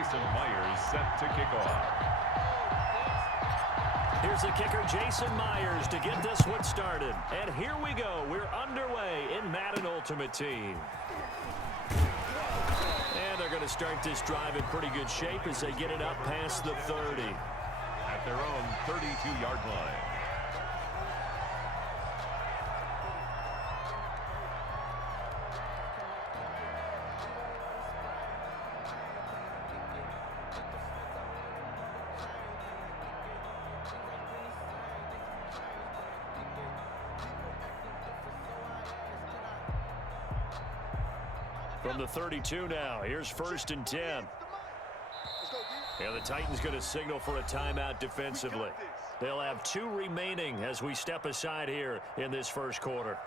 Jason Myers set to kick off. Here's the kicker, Jason Myers, to get this one started. And here we go. We're underway in Madden Ultimate Team. And they're going to start this drive in pretty good shape as they get it up past the 30. At their own 32-yard line. From the 32 now, here's 1st and 10. And the Titans going to signal for a timeout defensively. They'll have 2 remaining as we step aside here in this first quarter.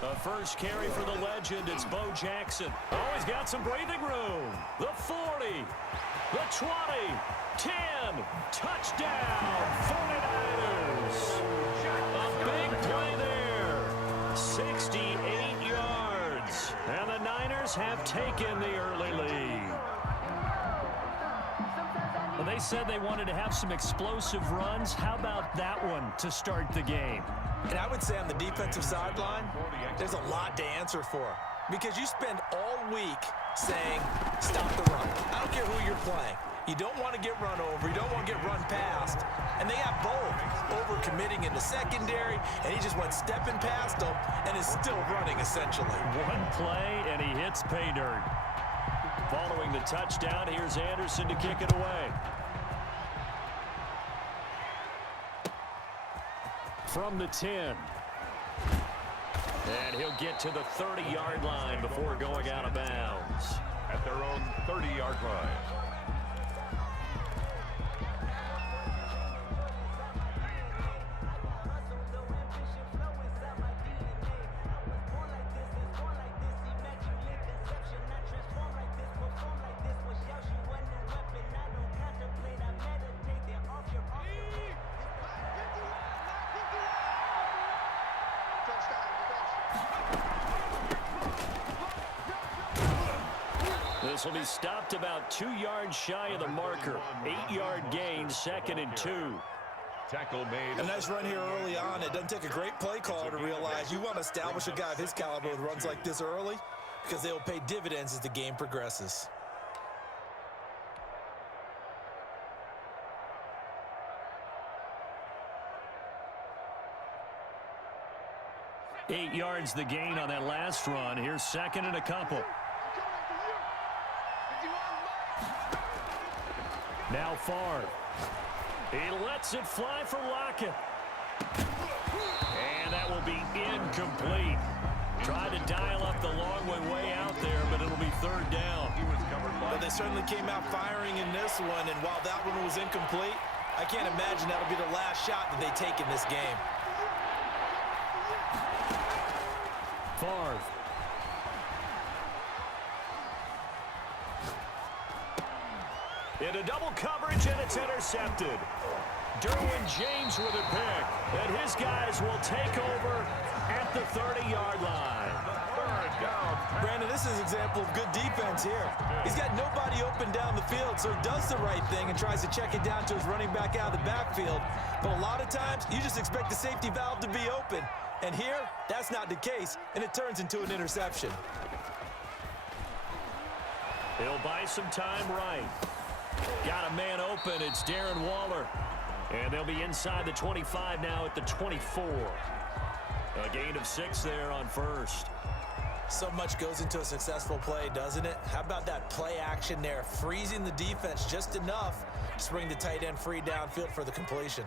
The first carry for the legend, it's Bo Jackson. Oh, he's got some breathing room. The 40, the 20, 10, touchdown, 49ers. A big play there, 68 yards. And the Niners have taken the early lead. Well, they said they wanted to have some explosive runs. How about that one to start the game? And I would say on the defensive sideline, there's a lot to answer for. Because you spend all week saying, stop the run. I don't care who you're playing. You don't want to get run over. You don't want to get run past. And they have both over-committing in the secondary, and he just went stepping past them and is still running, essentially. One play, and he hits pay dirt. Following the touchdown, here's Anderson to kick it away. From the 10. And he'll get to the 30-yard line before going out of bounds. At their own 30-yard line. This will be stopped about 2 yards shy of the marker. 8-yard gain, 2nd and 2. Tackle made. A nice run here early on. It doesn't take a great play caller to realize you want to establish a guy of his caliber with runs like this early because they will pay dividends as the game progresses. Eight yards the gain on that last run. Here's 2nd and a couple. Now Favre. He lets it fly for Lockett. And that will be incomplete. Tried to dial up the long way out there, but it'll be 3rd down. He was covered by. But they certainly came out firing in this one, and while that one was incomplete, I can't imagine that'll be the last shot that they take in this game. Favre. Into double coverage, and it's intercepted. Derwin James with a pick, and his guys will take over at the 30-yard line. Brandon, this is an example of good defense here. He's got nobody open down the field, so he does the right thing and tries to check it down to his running back out of the backfield. But a lot of times, you just expect the safety valve to be open. And here, that's not the case, and it turns into an interception. He'll buy some time right. Got a man open. It's Darren Waller. And they'll be inside the 25 now at the 24. A gain of 6 there on 1st. So much goes into a successful play, doesn't it? How about that play action there, freezing the defense just enough to bring the tight end free downfield for the completion.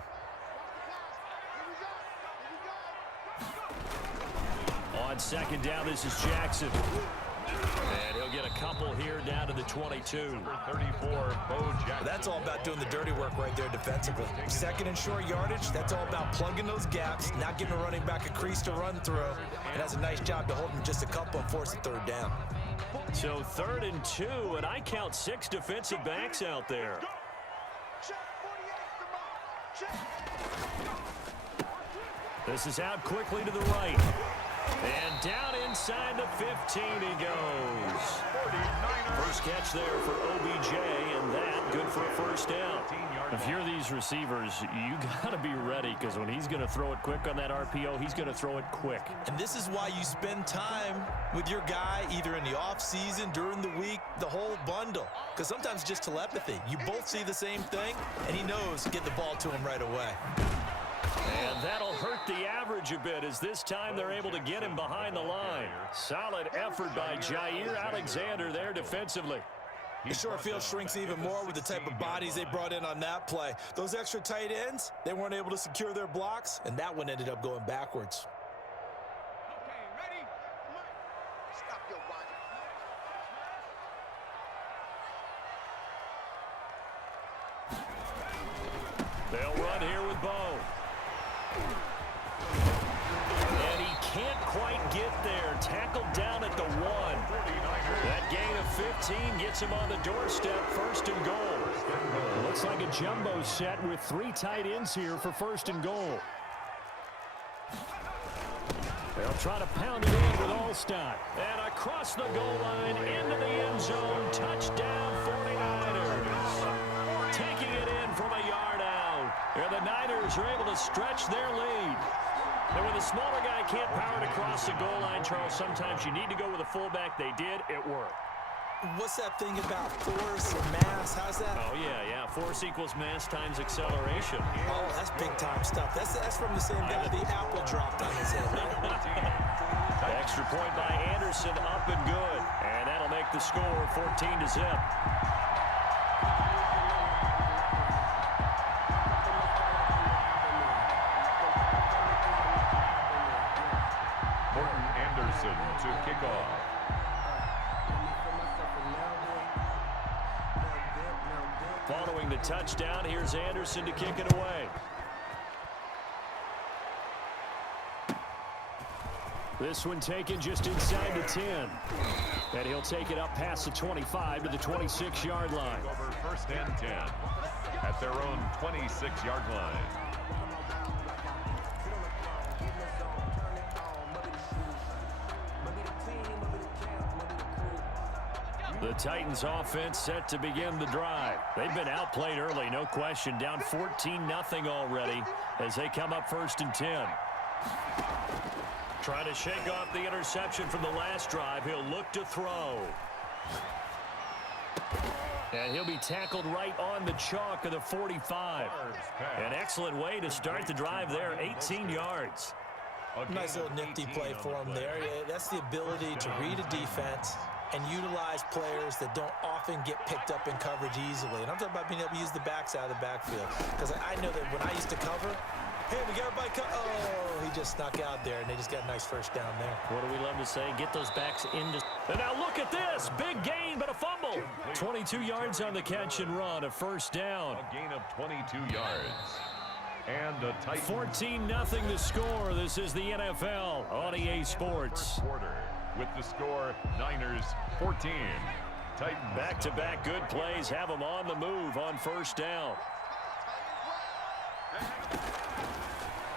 On 2nd down, this is Jackson. And he'll get a couple here down to the the 22. 34, Bo Jackson. That's all about doing the dirty work right there defensively. Second and short yardage, that's all about plugging those gaps, not giving a running back a crease to run through, and that's a nice job to hold him just a couple and force a third down. So 3rd and 2, and I count 6 defensive backs out there. This is out quickly to the right. And down inside the 15 he goes. First catch there for OBJ, and that good for a first down. If you're these receivers, you got to be ready, because when he's going to throw it quick on that RPO, he's going to throw it quick. And this is why you spend time with your guy either in the offseason, during the week, the whole bundle. Because sometimes it's just telepathy. You both see the same thing, and he knows get the ball to him right away. And that'll hurt the average a bit, as this time they're able to get him behind the line. Solid effort by Jair Alexander there defensively. The short field shrinks even more with the type of bodies they brought in on that play. Those extra tight ends, they weren't able to secure their blocks, and that one ended up going backwards. Okay, ready? Stop your whining. They'll run here with Bo. And he can't quite get there. Tackled down at the 1. That gain of 15 gets him on the doorstep, 1st and goal. Looks like a jumbo set with 3 tight ends here for 1st and goal. They'll try to pound it in with Allstott. And across the goal line, into the end zone, touchdown 49ers. Taking it in from a yard out. And the Niners are able to stretch their lead. And when the smaller guy can't power it across the goal line, Charles, sometimes you need to go with a fullback. They did. It worked. What's that thing about force and mass? How's that? Oh, yeah. Force equals mass times acceleration. Oh, that's big-time stuff. That's from the same guy the apple dropped on his head, right? Extra point by Anderson, up and good. And that'll make the score 14-0. To kick off. Following the touchdown, here's Anderson to kick it away. This one taken just inside the 10. And he'll take it up past the 25 to the 26-yard line. Over 1st and 10 at their own 26-yard line. The Titans offense set to begin the drive. They've been outplayed early, no question. Down 14-0 already as they come up 1st and 10. Trying to shake off the interception from the last drive. He'll look to throw. And he'll be tackled right on the chalk of the 45. An excellent way to start the drive there, 18 yards. Nice little nifty play for him there. Yeah, that's the ability to read a defense and utilize players that don't often get picked up in coverage easily. And I'm talking about being able to use the backs out of the backfield. Because I know that when I used to cover, hey, we got everybody oh, he just snuck out there, and they just got a nice first down there. What do we love to say? Get those backs into... And now look at this. Big gain, but a fumble. 22 yards on the catch and run, a 1st down. A gain of 22 yards. And the Titans. 14-0 the score. This is the NFL on EA Sports. Quarter with the score, Niners 14. Titans. Back-to-back good plays have them on the move on 1st down.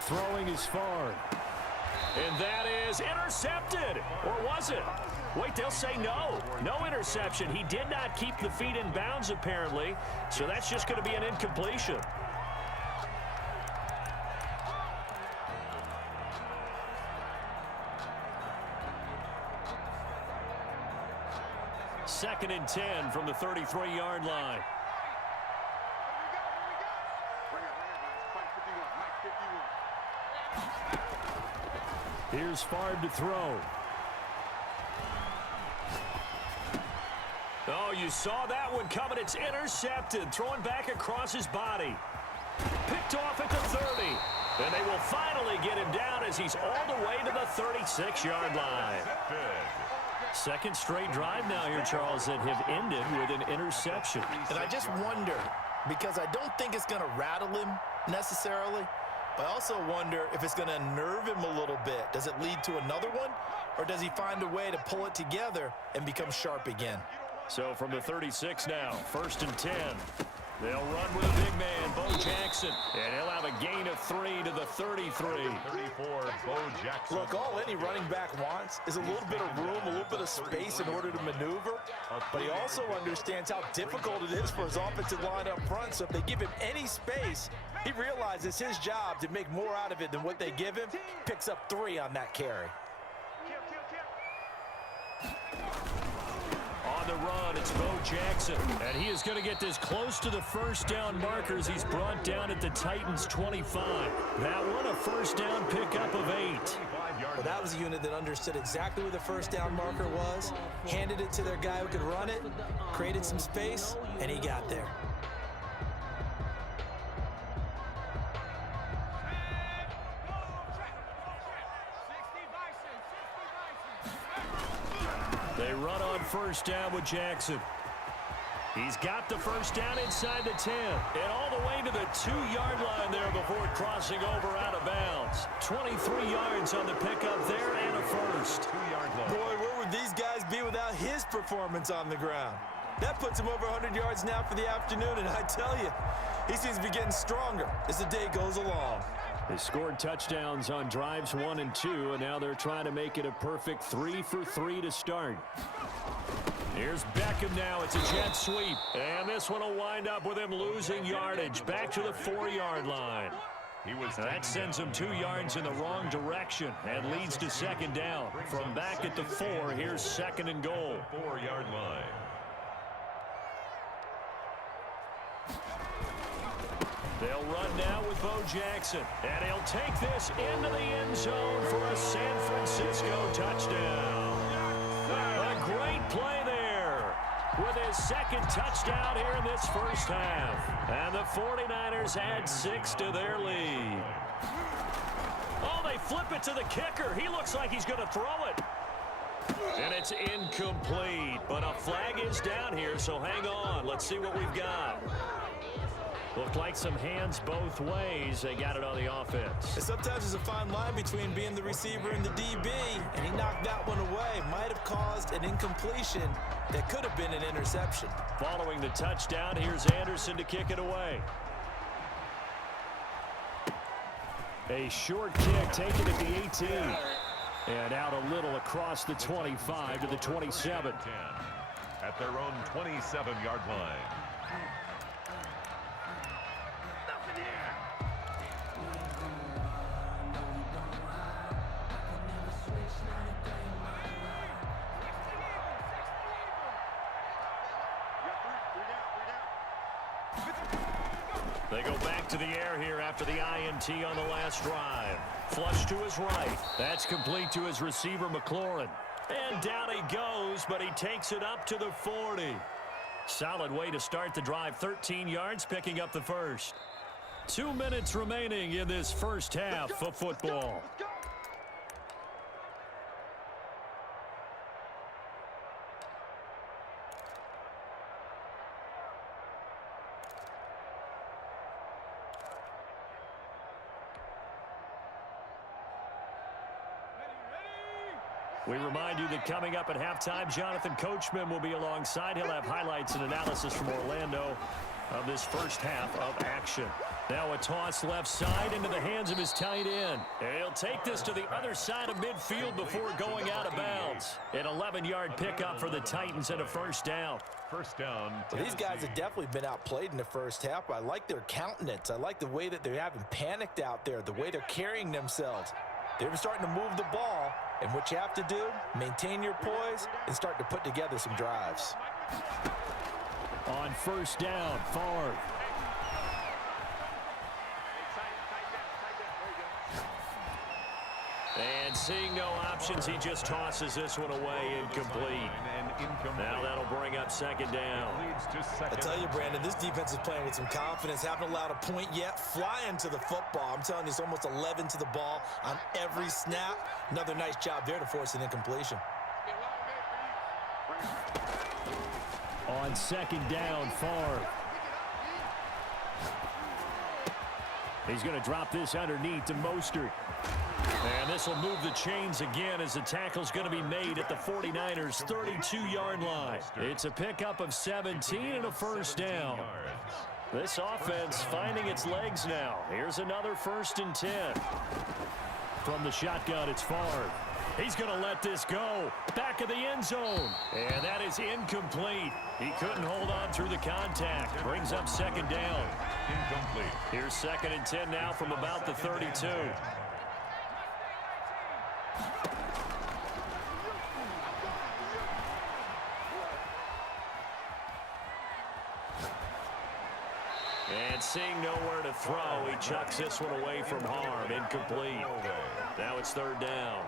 Throwing is far. And that is intercepted. Or was it? Wait, they'll say no. No interception. He did not keep the feet in bounds, apparently. So that's just going to be an incompletion. Second and 10 from the 33-yard line. Here's Favre to throw. Oh, you saw that one coming. It's intercepted. Throwing back across his body. Picked off at the 30. And they will finally get him down as he's all the way to the 36-yard line. Second straight drive now here, Charles, that have ended with an interception. And I just wonder, because I don't think it's going to rattle him necessarily, but I also wonder if it's going to unnerve him a little bit. Does it lead to another one, or does he find a way to pull it together and become sharp again? So from the 36 now, 1st and 10. They'll run with a big man, Bo Jackson, and he'll have a gain of 3 to the 33. 34, Bo Jackson. Look, all any running back wants is a little bit of room, a little bit of space in order to maneuver, but he also understands how difficult it is for his offensive line up front, so if they give him any space, he realizes his job to make more out of it than what they give him, picks up 3 on that carry. On the run, it's Bo Jackson, and he is going to get this close to the first down markers. He's brought down at the Titans' 25. That one, a first down pickup of 8. Well, that was a unit that understood exactly where the first down marker was, handed it to their guy who could run it, created some space, and he got there. They run on first down with Jackson. He's got the first down inside the 10. And all the way to the 2-yard line there before crossing over out of bounds. 23 yards on the pickup there and a first. 2-yard line. Boy, where would these guys be without his performance on the ground? That puts him over 100 yards now for the afternoon, and I tell you, he seems to be getting stronger as the day goes along. They scored touchdowns on drives 1 and 2, and now they're trying to make it a perfect 3 for 3 to start. Here's Beckham now. It's a jet sweep, and this one will wind up with him losing yardage back to the 4-yard line. That sends him 2 yards in the wrong direction and leads to second down. From back at the 4, here's second and goal. 4-yard line. They'll run now with Bo Jackson, and he'll take this into the end zone for a San Francisco touchdown. A great play there with his second touchdown here in this first half. And the 49ers add 6 to their lead. Oh, they flip it to the kicker. He looks like he's going to throw it. And it's incomplete, but a flag is down here, so hang on. Let's see what we've got. Looked like some hands both ways. They got it on the offense. And sometimes there's a fine line between being the receiver and the DB, and he knocked that one away. Might have caused an incompletion that could have been an interception. Following the touchdown, here's Anderson to kick it away. A short kick taken at the 18. And out a little across the 25 to the 27. At their own 27-yard line. They go back to the air here after the INT on the last drive. Flush to his right. That's complete to his receiver, McLaurin. And down he goes, but he takes it up to the 40. Solid way to start the drive. 13 yards, picking up the first. 2 minutes remaining in this first half of football. We remind you that coming up at halftime, Jonathan Coachman will be alongside. He'll have highlights and analysis from Orlando of this first half of action. Now a toss left side into the hands of his tight end. And he'll take this to the other side of midfield before going out of bounds. An 11-yard pickup for the Titans and a first down. First down. Well, these guys have definitely been outplayed in the first half. I like their countenance. I like the way that they haven't panicked out there, the way they're carrying themselves. They're starting to move the ball, and what you have to do, maintain your poise and start to put together some drives. On first down, Favre. And seeing no options, he just tosses this one away, incomplete. Now that'll bring up second down. I tell you, Brandon, this defense is playing with some confidence. Haven't allowed a point yet. Flying to the football. I'm telling you, it's almost 11 to the ball on every snap. Another nice job there to force an incompletion. On second down, Favre. He's going to drop this underneath to Mostert. And this will move the chains again as the tackle's going to be made at the 49ers' 32-yard line. It's a pickup of 17 and a first down. This offense finding its legs now. Here's another 1st and 10. From the shotgun, it's Favre. He's going to let this go. Back of the end zone. And that is incomplete. He couldn't hold on through the contact. Brings up second down. Incomplete. Here's 2nd and 10 now from about the 32. And seeing nowhere to throw, he chucks this one away from harm. Incomplete. Now it's 3rd down.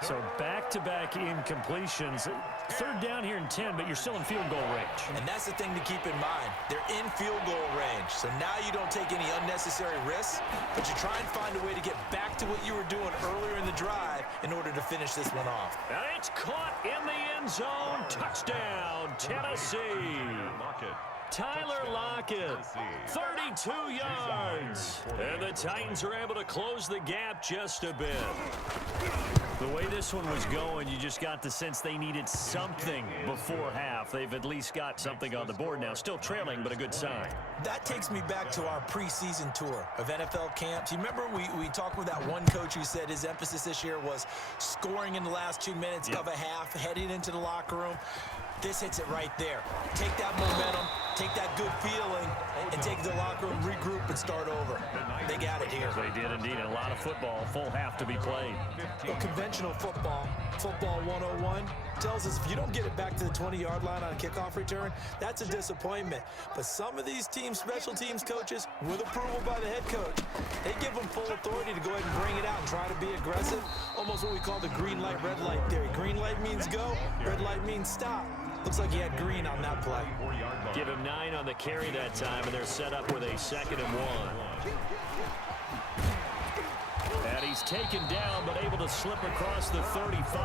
So back-to-back incompletions. 3rd down here in 10, but you're still in field goal range. And that's the thing to keep in mind. They're in field goal range. So now you don't take any unnecessary risks, but you try and find a way to get back to what you were doing earlier in the drive in order to finish this one off. And it's caught in the end zone. Touchdown, Tennessee. Tyler Lockett, 32 yards. And the Titans are able to close the gap just a bit. The way this one was going, you just got the sense they needed something before half. They've at least got something on the board now. Still trailing, but a good sign. That takes me back to our preseason tour of NFL camps. You remember we talked with that one coach who said his emphasis this year was scoring in the last 2 minutes of a half, heading into the locker room. This hits it right there. Take that momentum, take that good feeling, and take it to the locker room, regroup, and start over. They got it here. They did indeed. A lot of football, full half to be played. Well, conventional football 101, tells us if you don't get it back to the 20-yard line on a kickoff return, that's a disappointment. But some of these teams, special teams coaches, with approval by the head coach, they give them full authority to go ahead and bring it out and try to be aggressive. Almost what we call the green light, red light theory. Green light means go, red light means stop. Looks like he had green on that play. Give him 9 on the carry that time, and they're set up with a 2nd and 1. And he's taken down, but able to slip across the 35.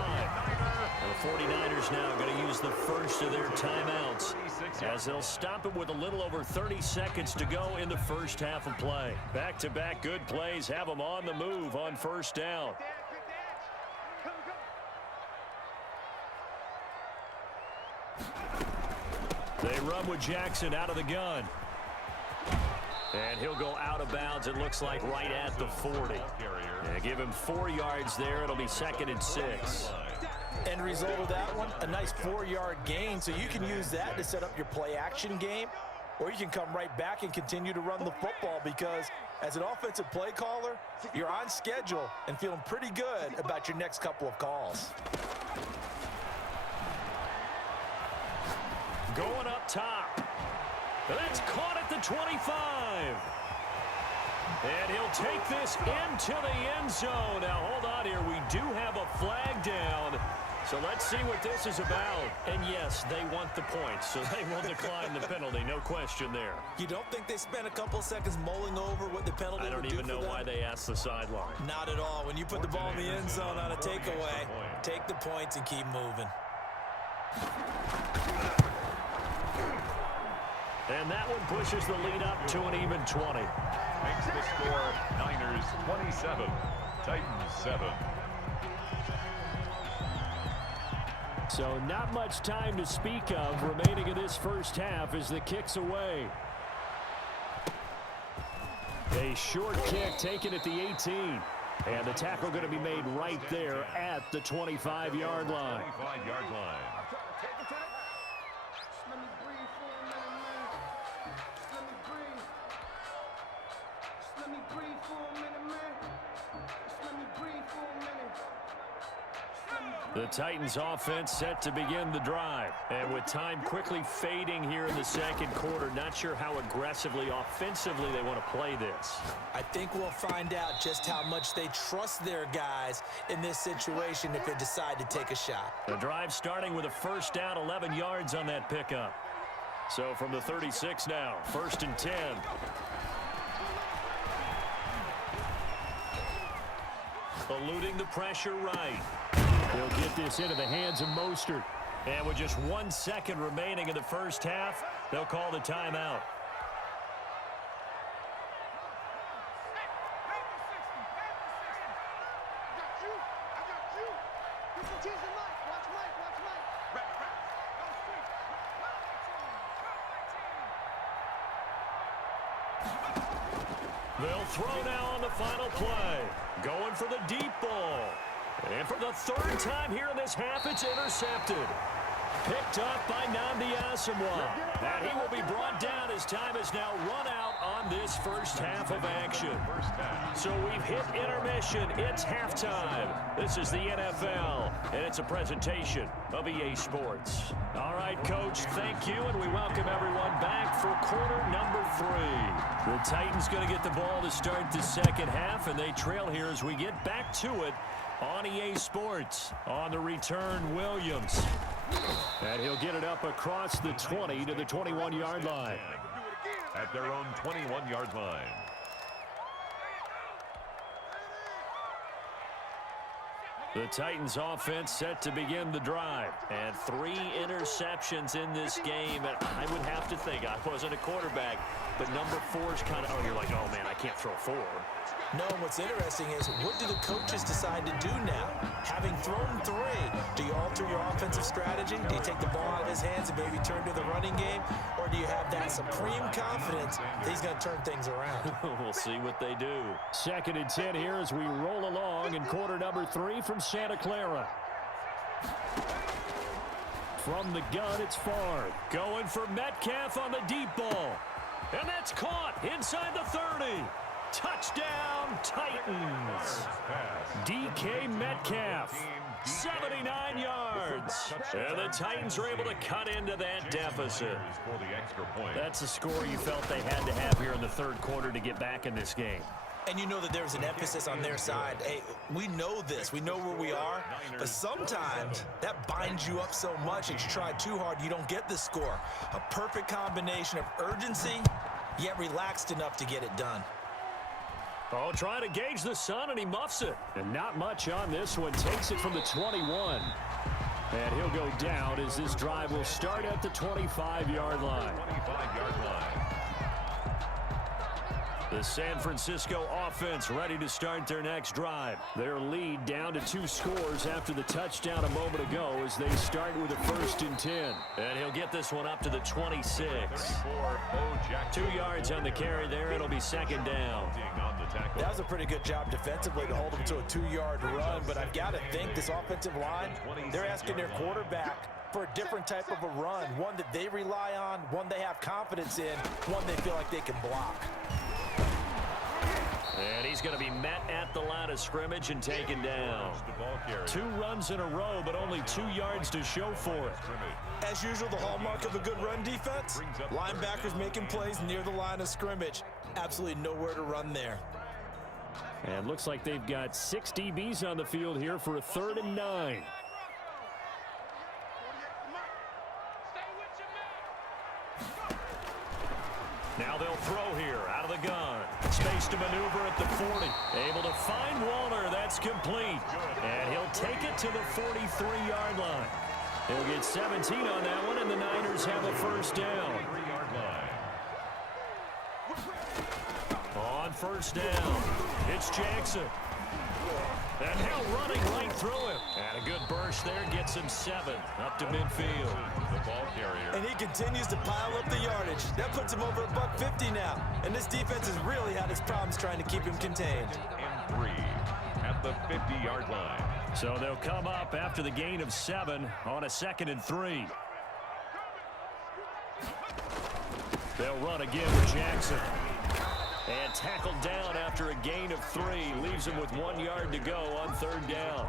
And the 49ers now going to use the first of their timeouts, as they'll stop it with a little over 30 seconds to go in the first half of play. Back-to-back good plays have them on the move on 1st down. They run with Jackson out of the gun. And he'll go out of bounds, it looks like, right at the 40. And give him 4 yards there. It'll be 2nd and 6. End result of that one, a nice 4-yard gain. So you can use that to set up your play-action game, or you can come right back and continue to run the football, because as an offensive play caller, you're on schedule and feeling pretty good about your next couple of calls. Going up top. That's caught at the 25. And he'll take this into the end zone. Now, hold on here. We do have a flag down. So let's see what this is about. And, yes, they want the points, so they will decline the penalty. No question there. You don't think they spent a couple seconds mulling over what the penalty would do for them? I don't even know why they asked the sideline. Not at all. When you put the ball in the end zone on a takeaway, take the points and keep moving. And that one pushes the lead up to an even 20. Makes the score Niners 27, Titans 7. So not much time to speak of remaining in this first half as the kick's away. A short kick taken at the 18. And the tackle going to be made right there at the 25-yard line. 25-yard line. The Titans offense set to begin the drive. And with time quickly fading here in the second quarter, not sure how aggressively, offensively they want to play this. I think we'll find out just how much they trust their guys in this situation if they decide to take a shot. The drive starting with a first down, 11 yards on that pickup. So from the 36 now, 1st and 10. Eluding the pressure right. He'll get this into the hands of Mostert. And with just 1 second remaining in the first half, they'll call the timeout. They'll throw now on the final play. Going for the deep ball. And for the third time here in this half, it's intercepted. Picked up by Nnamdi Asomugha. And he will be brought down as time has now run out on this first half of action. So we've hit intermission. It's halftime. This is the NFL, and it's a presentation of EA Sports. All right, Coach, thank you, and we welcome everyone back for quarter number 3. The Titans going to get the ball to start the second half, and they trail here as we get back to it on EA Sports. On the return, Williams. And he'll get it up across the 20 to the 21-yard line. At their own 21-yard line. The Titans offense set to begin the drive. And 3 interceptions in this game. And I would have to think, I wasn't a quarterback, but number 4 is kind of, oh, you're like, oh, man, I can't throw 4. No, what's interesting is, what do the coaches decide to do now? Having thrown 3, do you alter your offensive strategy? Do you take the ball out of his hands and maybe turn to the running game? Or do you have that supreme confidence that he's going to turn things around? We'll see what they do. 2nd and 10 here as we roll along in quarter number 3 from Santa Clara. From the gun, it's Favre. Going for Metcalf on the deep ball. And that's caught inside the 30. Touchdown, Titans. DK Metcalf, 79 yards. And the Titans are able to cut into that deficit. That's a score you felt they had to have here in the third quarter to get back in this game. And you know that there's an emphasis on their side. Hey, we know this. We know where we are. But sometimes that binds you up so much that you try too hard, you don't get the score. A perfect combination of urgency, yet relaxed enough to get it done. Oh, trying to gauge the sun, and he muffs it. And not much on this one. Takes it from the 21. And he'll go down as this drive will start at the 25-yard line. 25-yard line. The San Francisco offense ready to start their next drive. Their lead down to 2 scores after the touchdown a moment ago as they start with a 1st and 10. And he'll get this one up to the 26. 2 yards on the carry there. It'll be 2nd down. That was a pretty good job defensively to hold them to a 2-yard run, but I've got to think this offensive line, they're asking their quarterback for a different type of a run, one that they rely on, one they have confidence in, one they feel like they can block. And he's going to be met at the line of scrimmage and taken down. 2 runs in a row, but only 2 yards to show for it. As usual, the hallmark of a good run defense, linebackers making plays near the line of scrimmage. Absolutely nowhere to run there. And looks like they've got 6 DBs on the field here for a 3rd and 9. Now they'll throw here out of the gun. Space to maneuver at the 40. Able to find Waller. That's complete. And he'll take it to the 43-yard line. He'll get 17 on that one, and the Niners have a 1st down. 3-yard line. On 1st down, it's Jackson. And now running right through him. And a good burst there gets him 7 up to midfield. The ball carrier. And he continues to pile up the yardage. That puts him over $150 now. And this defense has really had its problems trying to keep him contained. And 3 at the 50-yard line. So they'll come up after the gain of 7 on a 2nd and 3. They'll run again with Jackson. And tackled down after a gain of 3. Leaves him with 1 yard to go on 3rd down.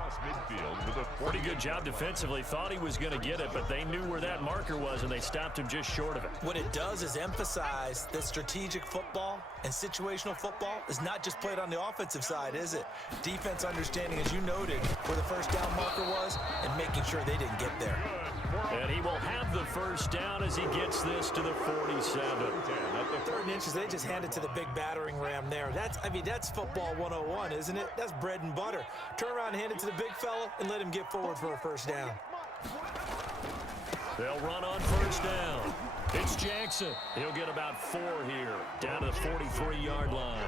Pretty good job defensively. Thought he was going to get it, but they knew where that marker was, and they stopped him just short of it. What it does is emphasize that strategic football and situational football is not just played on the offensive side, is it? Defense understanding, as you noted, where the 1st down marker was and making sure they didn't get there. And he will have the 1st down as he gets this to the 47. 3rd inches, they just hand it to the big battering ram there. That's football 101, isn't it? That's bread and butter. Turn around and hand it to the big fella and let him get forward for a 1st down. They'll run on first down. It's Jackson. He'll get about 4 here, down to the 43-yard line.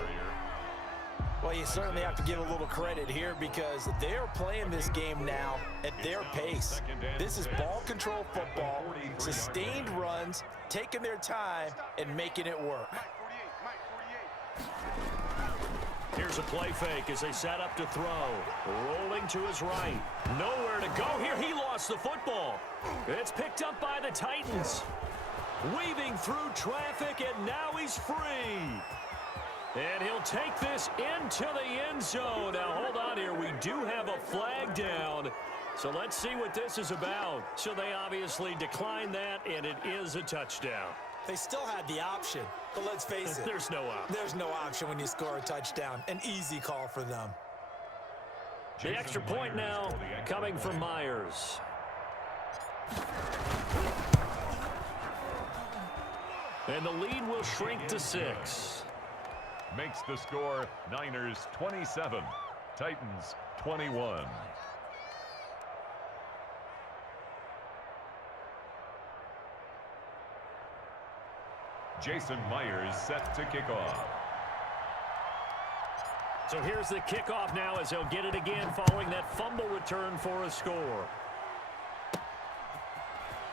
Well, you certainly have to give a little credit here because they're playing this game now at their pace. This is ball control football, sustained runs, taking their time, and making it work. Here's a play fake as they set up to throw. Rolling to his right. Nowhere to go here. He lost the football. It's picked up by the Titans. Weaving through traffic, and now he's free. And he'll take this into the end zone. Now, hold on here. We do have a flag down. So let's see what this is about. So they obviously declined that, and it is a touchdown. They still had the option, but let's face it. There's no option. There's no option when you score a touchdown. An easy call for them. The extra point now coming from Myers. And the lead will shrink to 6. Makes the score Niners 27, Titans 21. Jason Myers set to kick off. So here's the kickoff now as they'll get it again following that fumble return for a score.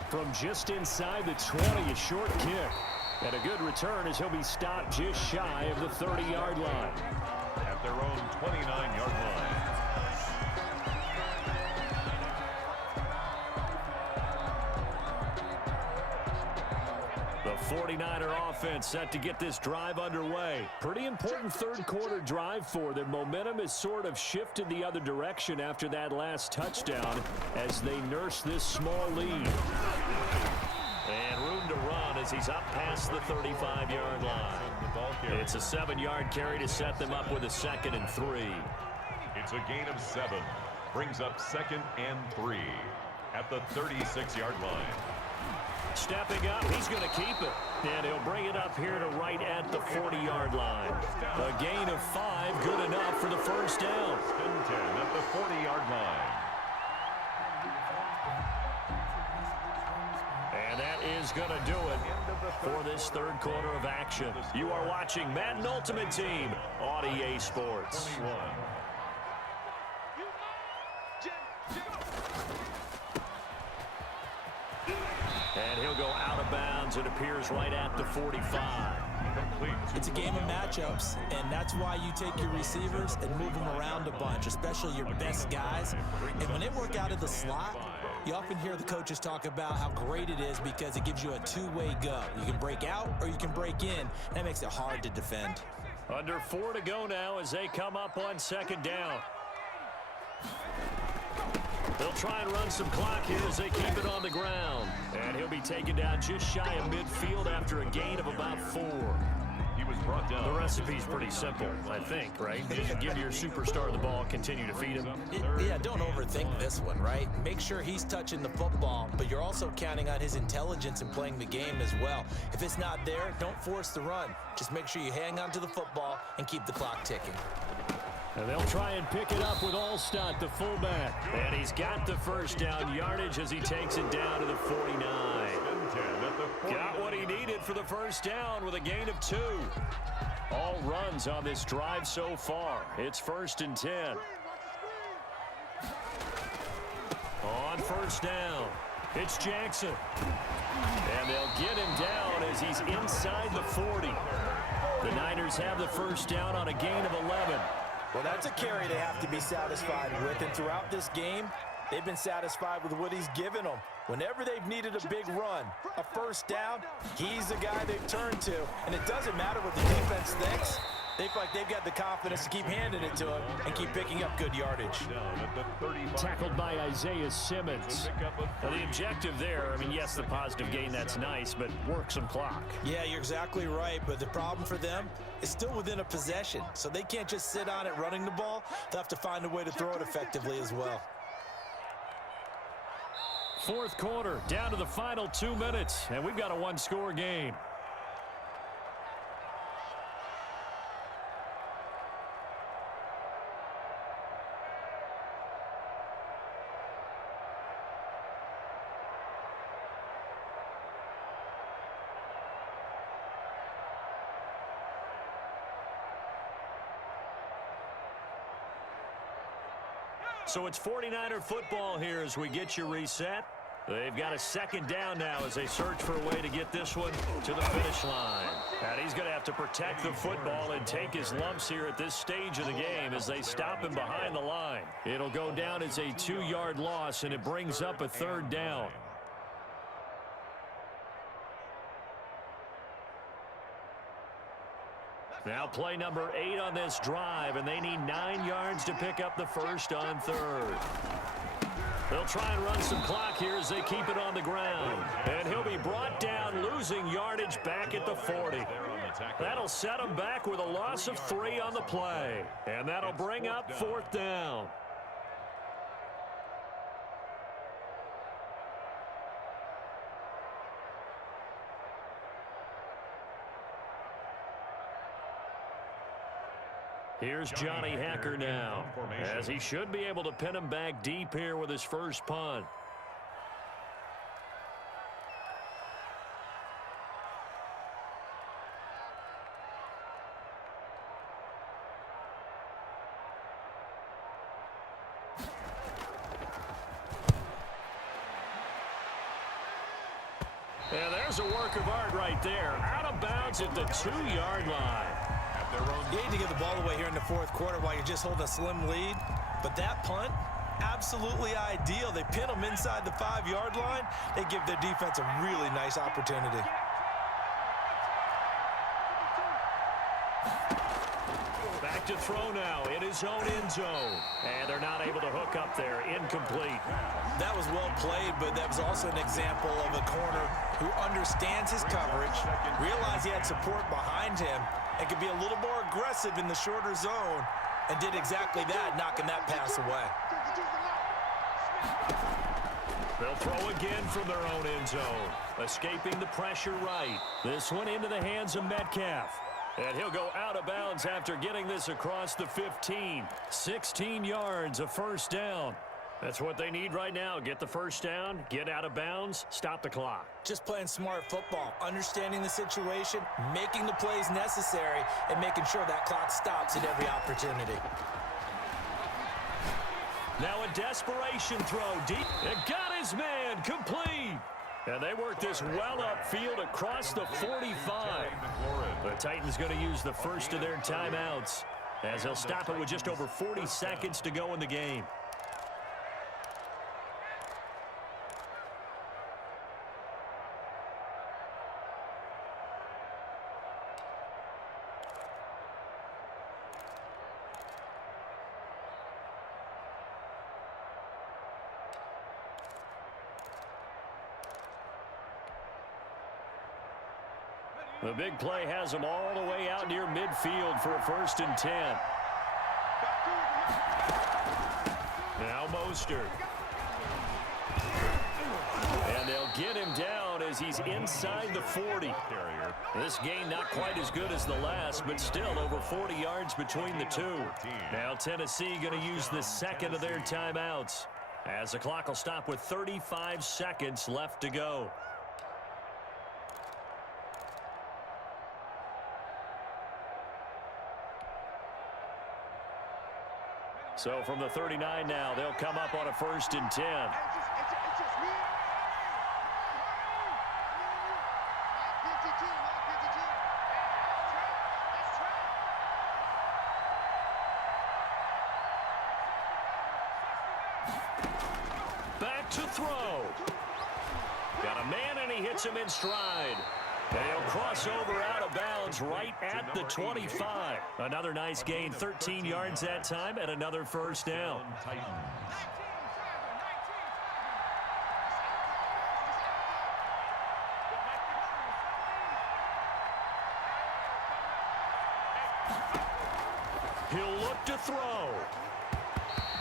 From just inside the 20, a short kick. And a good return as he'll be stopped just shy of the 30-yard line. At their own 29-yard line. The 49er offense set to get this drive underway. Pretty important third-quarter drive for them. Momentum has sort of shifted the other direction after that last touchdown as they nurse this small lead. And room to run as he's up past the 35-yard line. It's a 7-yard carry to set them up with a 2nd and 3. It's a gain of 7. Brings up 2nd and 3 at the 36-yard line. Stepping up, he's going to keep it. And he'll bring it up here to right at the 40-yard line. A gain of 5, good enough for the first down. 10 at the 40-yard line. And that is going to do it for this third quarter of action. You are watching Madden Ultimate Team on EA Sports. And he'll go out of bounds. It appears right at the 45. It's a game of matchups, and that's why you take your receivers and move them around a bunch, especially your best guys. And when they work out of the slot, you often hear the coaches talk about how great it is because it gives you a two-way go. You can break out or you can break in. That makes it hard to defend. Under 4 to go now as they come up on 2nd down. They'll try and run some clock here as they keep it on the ground. And he'll be taken down just shy of midfield after a gain of about 4. He was brought down. The recipe's pretty simple, I think, right? Just give your superstar the ball, continue to feed him. Yeah, don't overthink this one, right? Make sure he's touching the football, but you're also counting on his intelligence in playing the game as well. If it's not there, don't force the run. Just make sure you hang on to the football and keep the clock ticking. And they'll try and pick it up with Allstott, the fullback. And he's got the first down yardage as he takes it down to the 49. Got what he needed for the first down with a gain of 2. All runs on this drive so far. It's 1st and 10. On first down, it's Jackson. And they'll get him down as he's inside the 40. The Niners have the first down on a gain of 11. Well, that's a carry they have to be satisfied with, and throughout this game, they've been satisfied with what he's given them. Whenever they've needed a big run, a first down, he's the guy they've turned to. And it doesn't matter what the defense thinks. They feel like they've got the confidence to keep handing it to him and keep picking up good yardage. Tackled by Isaiah Simmons. Now, the objective there, I mean, yes, the positive gain, that's nice, but work some clock. Yeah, you're exactly right, but the problem for them is still within a possession. So they can't just sit on it running the ball. They'll have to find a way to throw it effectively as well. Fourth quarter, down to the final 2 minutes, and we've got a one-score game. So it's 49er football here as we get you reset. They've got a second down now as they search for a way to get this one to the finish line. And he's going to have to protect the football and take his lumps here at this stage of the game as they stop him behind the line. It'll go down as a 2-yard loss, and it brings up a third down. Now play number 8 on this drive, and they need 9 yards to pick up the first on third. They'll try and run some clock here as they keep it on the ground. And he'll be brought down, losing yardage back at the 40. That'll set him back with a loss of 3 on the play. And that'll bring up fourth down. Here's Johnny Hacker now, as he should be able to pin him back deep here with his first punt. And there's a work of art right there, out of bounds at the 2-yard line. You hate to give the ball away here in the fourth quarter while you're just holding a slim lead, but that punt, absolutely ideal. They pin them inside the 5-yard line. They give their defense a really nice opportunity. Back to throw now in his own end zone. And they're not able to hook up there. Incomplete. That was well played, but that was also an example of a corner who understands his coverage, realized he had support behind him, and could be a little more aggressive in the shorter zone, and did exactly that, knocking that pass away. They'll throw again from their own end zone, escaping the pressure right. This one into the hands of Metcalf. And he'll go out of bounds after getting this across the 15. 16 yards, a first down. That's what they need right now. Get the first down, get out of bounds, stop the clock. Just playing smart football, understanding the situation, making the plays necessary, and making sure that clock stops at every opportunity. Now a desperation throw deep. It got his man, complete. And they work this well upfield across the 45. The Titans going to use the first of their timeouts as they'll stop it with just over 40 seconds to go in the game. The big play has them all the way out near midfield for a 1st and 10. Now Mostert. And they'll get him down as he's inside the 40. This gain not quite as good as the last, but still over 40 yards between the two. Now Tennessee going to use the second of their timeouts as the clock will stop with 35 seconds left to go. So from the 39 now, they'll come up on a 1st and 10. Back to throw. Got a man, and he hits him in stride. And he'll cross over out of bounds right at the 25. Another nice gain, 13 yards that time, and another first down. He'll look to throw.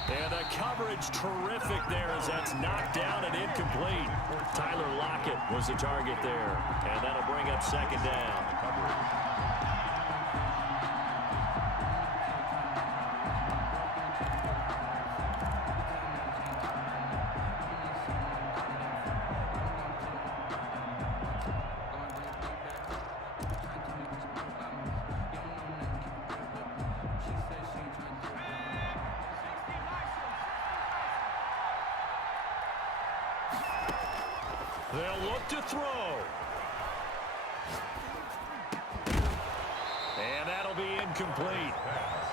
And the coverage terrific there as that's knocked down and incomplete. Tyler Lockett was the target there. And that'll bring up 2nd down. They'll look to throw. And that'll be incomplete.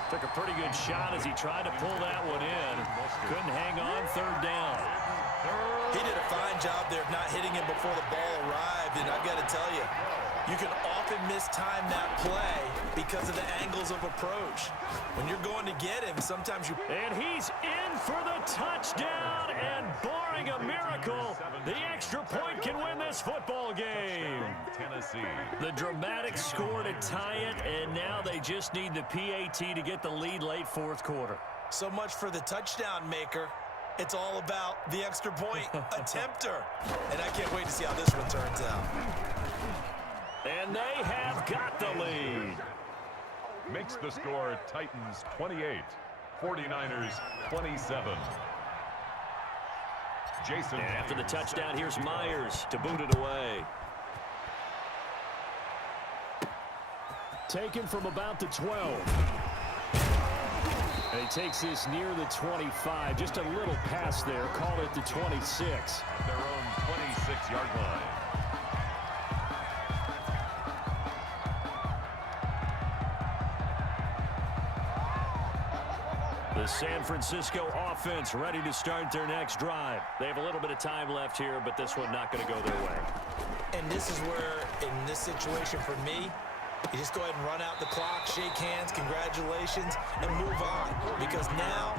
Took a pretty good shot as he tried to pull that one in. Couldn't hang on third down. He did a fine job there of not hitting him before the ball arrived, and I've got to tell you, you can often mistime that play because of the angles of approach. When you're going to get him, sometimes you... And he's in for the touchdown, and barring a miracle, the extra point can win this football game. Tennessee. The dramatic score to tie it, and now they just need the PAT to get the lead late fourth quarter. So much for the touchdown maker. It's all about the extra point attempter. And I can't wait to see how this one turns out. And they have got the lead. Makes the score Titans 28, 49ers 27. Jason. And after the touchdown, here's Myers to boot it away. Taken from about the 12. And he takes this near the 25. Just a little pass there. Called it the 26. At their own 26-yard line. The San Francisco offense ready to start their next drive. They have a little bit of time left here, but this one not going to go their way. And this is where, in this situation for me, you just go ahead and run out the clock, shake hands, congratulations, and move on. Because now,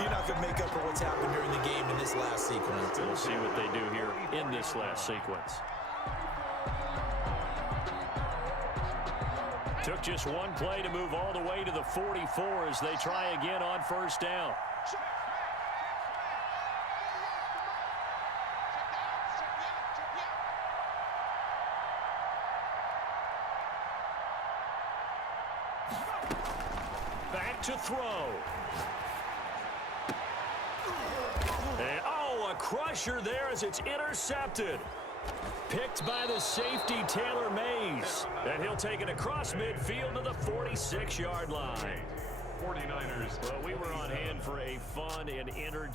you're not going to make up for what's happened during the game in this last sequence. We'll see what they do here in this last sequence. Took just one play to move all the way to the 44 as they try again on first down. Back to throw. And, oh, a crusher there as it's intercepted. Picked by the safety, Taylor Mays. And he'll take it across midfield to the 46-yard line. 49ers. Well, we were on hand for a fun and energetic